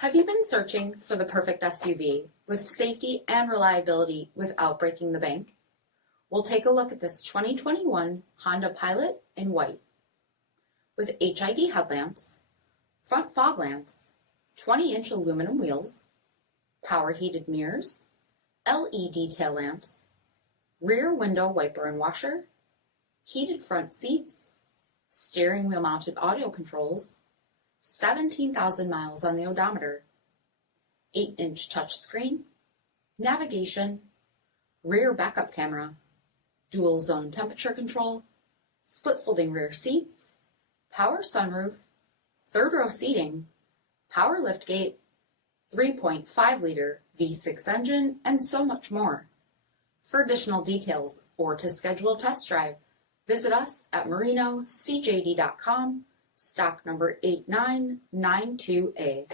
Have you been searching for the perfect SUV with safety and reliability without breaking the bank? We'll take a look at this 2021 Honda Pilot in white. With HID headlamps, front fog lamps, 20-inch aluminum wheels, power heated mirrors, LED tail lamps, rear window wiper and washer, heated front seats, steering wheel mounted audio controls, 17,000 miles on the odometer, 8-inch touchscreen, navigation, rear backup camera, dual zone temperature control, split folding rear seats, power sunroof, third row seating, power liftgate, 3.5-liter V6 engine, and so much more. For additional details or to schedule a test drive, visit us at MarinoCJD.com. Stock number 8992A.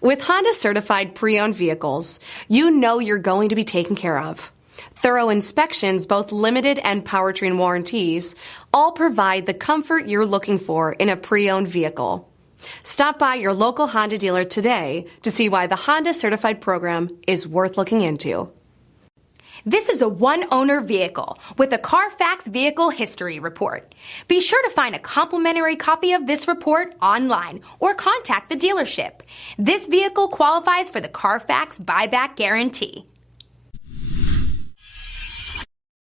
With Honda certified pre-owned vehicles, you know you're going to be taken care of. Thorough inspections, both limited and powertrain warranties, all provide the comfort you're looking for in a pre-owned vehicle. Stop by your local Honda dealer today to see why the Honda certified program is worth looking into. This is a one-owner vehicle with a Carfax Vehicle History Report. Be sure to find a complimentary copy of this report online or contact the dealership. This vehicle qualifies for the Carfax Buyback Guarantee.